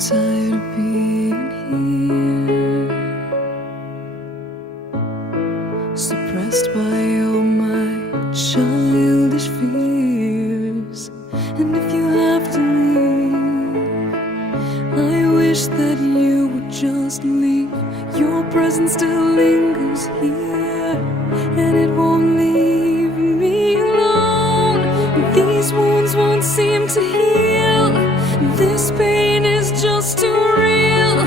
tired of being here, suppressed by all my childish fears. And if you have to leave, I wish that you would just leave. Your presence still lingers here, and it won't leave me alone. These wounds won't seem to heal. This pain is just too real.